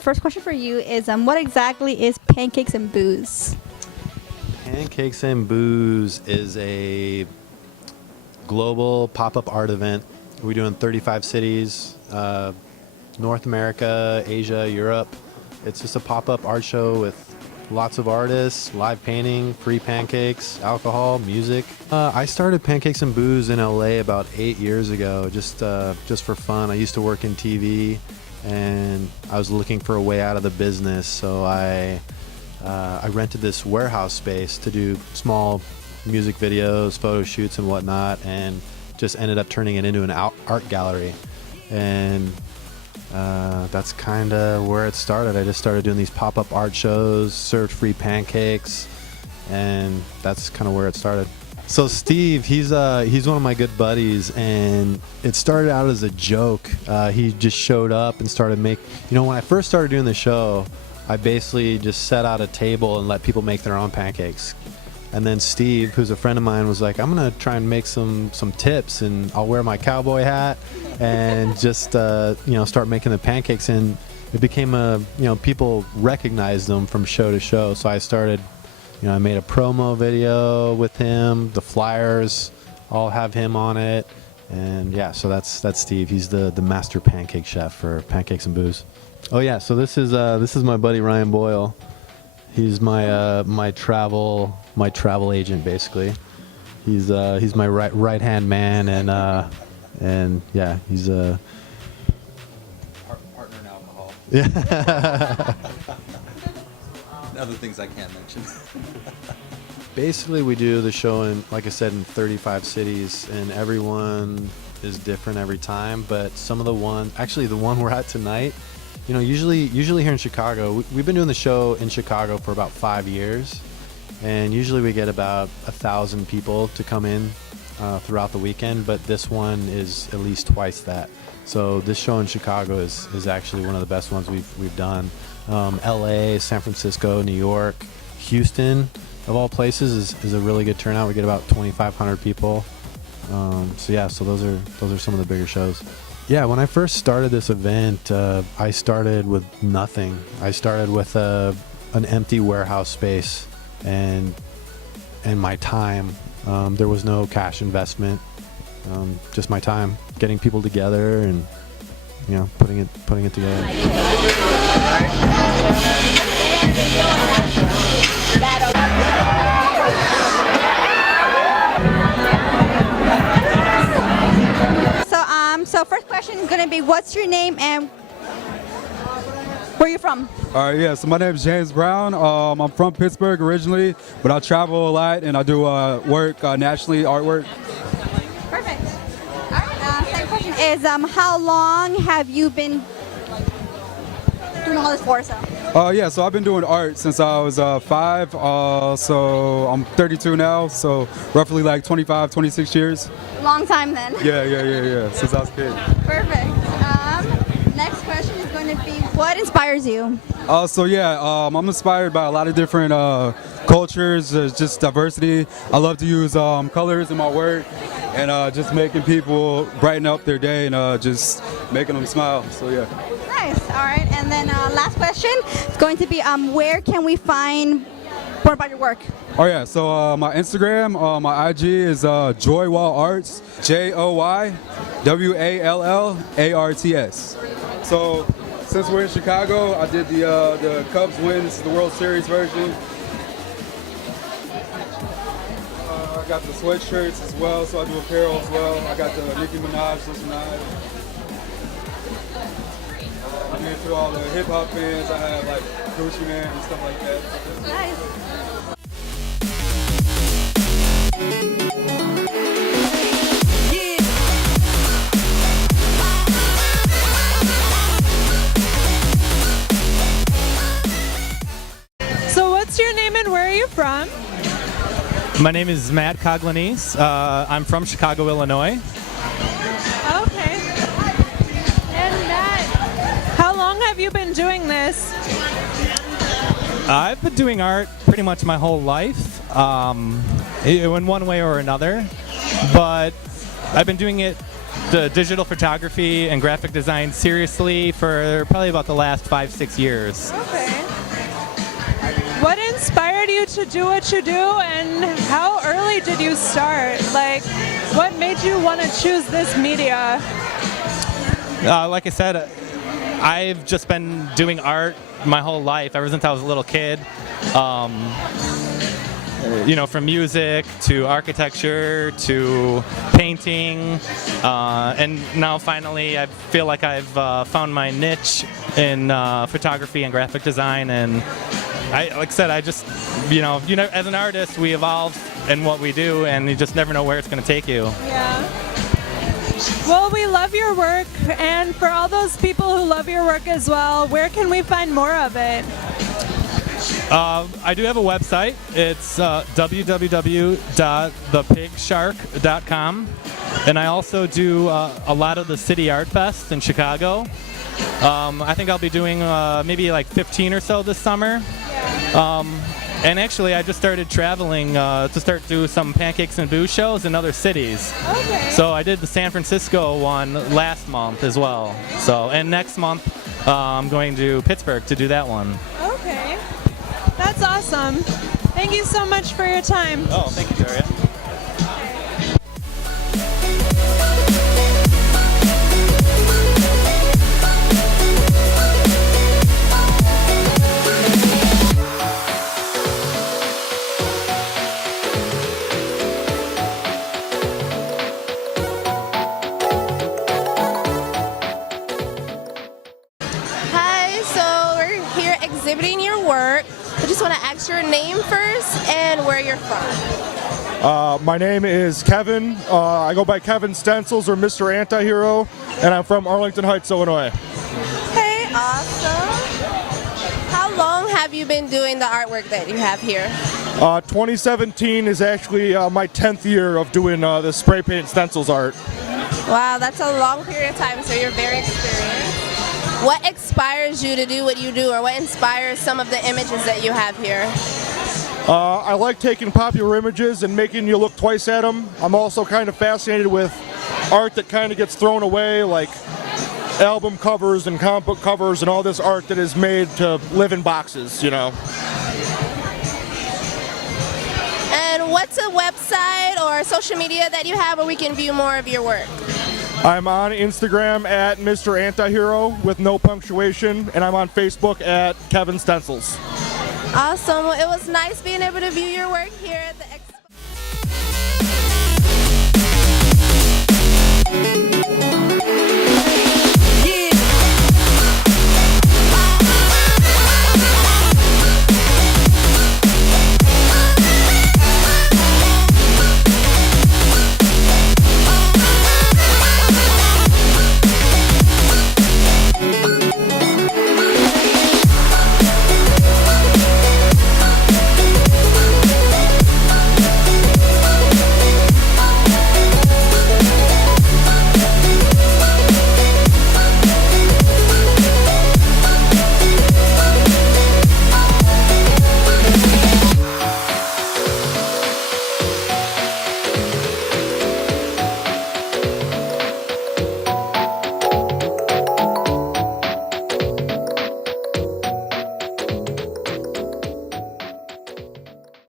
first question for you is, what exactly is Pancakes and Booze? Pancakes and Booze is a global pop-up art event we do in 35 cities, North America, Asia, Europe. It's just a pop-up art show with lots of artists, live painting, free pancakes, alcohol, music. I started Pancakes and Booze in LA about 8 years ago, just for fun. I used to work in TV, and I was looking for a way out of the business, so I rented this warehouse space to do small music videos, photo shoots, and whatnot, and just ended up turning it into an art gallery. And that's kind of where it started. I just started doing these pop-up art shows, served free pancakes, and that's kind of where it started. So Steve, he's one of my good buddies, and it started out as a joke. He just showed up and started when I first started doing the show, I basically just set out a table and let people make their own pancakes. And then Steve, who's a friend of mine, was like, I'm gonna try and make some tips, and I'll wear my cowboy hat and just start making the pancakes. And it became people recognized them from show to show. So I started, I made a promo video with him. The flyers all have him on it, and yeah, so that's Steve. He's the master pancake chef for Pancakes and Booze. Oh yeah, so this is my buddy Ryan Boyle. He's my travel agent, basically. He's my right hand man, and yeah, he's a partner in alcohol. Yeah. Other things I can't mention. Basically, we do the show in, like I said, in 35 cities, and everyone is different every time. But some of the one we're at tonight, usually here in Chicago, we've been doing the show in Chicago for about 5 years, and usually we get about 1,000 people to come in throughout the weekend. But this one is at least twice that. So this show in Chicago is actually one of the best ones we've done. LA, San Francisco, New York, Houston, of all places, is a really good turnout. We get about 2,500 people. So those are some of the bigger shows. Yeah, when I first started this event, I started with nothing. I started with an empty warehouse space and my time. There was no cash investment, just my time, getting people together and putting it together. So first question is going to be, what's your name and where are you from? Yeah, so my name is James Brown. I'm from Pittsburgh originally, but I travel a lot and I do work nationally, artwork. Perfect. All right, second question is, how long have you been doing all this for? So I've been doing art since I was 5, so I'm 32 now, so roughly like 25, 26 years. Long time then. Yeah, since I was a kid. Perfect. Next question is going to be, what inspires you? I'm inspired by a lot of different cultures, just diversity. I love to use colors in my work and just making people brighten up their day and just making them smile, so yeah. Nice. All right, and then last question is going to be, where can we find more about your work? Oh yeah, so my Instagram, my IG is Joywall Arts, JoyWallarts. So since we're in Chicago, I did the Cubs win. This is the World Series version. I got the sweatshirts as well, so I do apparel as well. I got the Nicki Minaj, Lil Minaj. I'm into all the hip hop fans. I have like Gucci Man and stuff like that. Nice. So what's your name and where are you from? My name is Matt Coglanese. I'm from Chicago, Illinois. Okay. And Matt, how long have you been doing this? I've been doing art pretty much my whole life, in one way or another, but I've been doing it the digital photography and graphic design seriously for probably about the last 5-6 years. Okay. What inspired you to do what you do, and how early did you start? Like, what made you want to choose this media? Like I said, I've just been doing art my whole life, ever since I was a little kid. You know, from music to architecture to painting, and now finally I feel like I've found my niche in photography and graphic design. And like I said, I just, you know, as an artist, we evolve in what we do, and you just never know where it's going to take you. Yeah. Well, we love your work, and for all those people who love your work as well, where can we find more of it? I do have a website. It's www.thepigshark.com, and I also do a lot of the City Art Fest in Chicago. I think I'll be doing maybe like 15 or so this summer. And actually, I just started traveling to start doing some Pancakes and Booze shows in other cities. Okay. So I did the San Francisco one last month as well. So, and next month I'm going to Pittsburgh to do that one. Okay. That's awesome. Thank you so much for your time. Oh, thank you, Daria. Exhibiting your work. I just want to ask your name first and where you're from. My name is Kevin. I go by Kevin Stencils or Mr. Antihero, and I'm from Arlington Heights, Illinois. Okay, awesome. How long have you been doing the artwork that you have here? 2017 is actually my 10th year of doing the spray paint stencils art. Wow, that's a long period of time, so you're very experienced. What inspires you to do what you do, or what inspires some of the images that you have here? I like taking popular images and making you look twice at them. I'm also kind of fascinated with art that kind of gets thrown away, like album covers and comic book covers and all this art that is made to live in boxes, you know. And what's a website or social media that you have where we can view more of your work? I'm on Instagram at Mr. Antihero with no punctuation, and I'm on Facebook at Kevin Stencils. Awesome. Well, it was nice being able to view your work here at the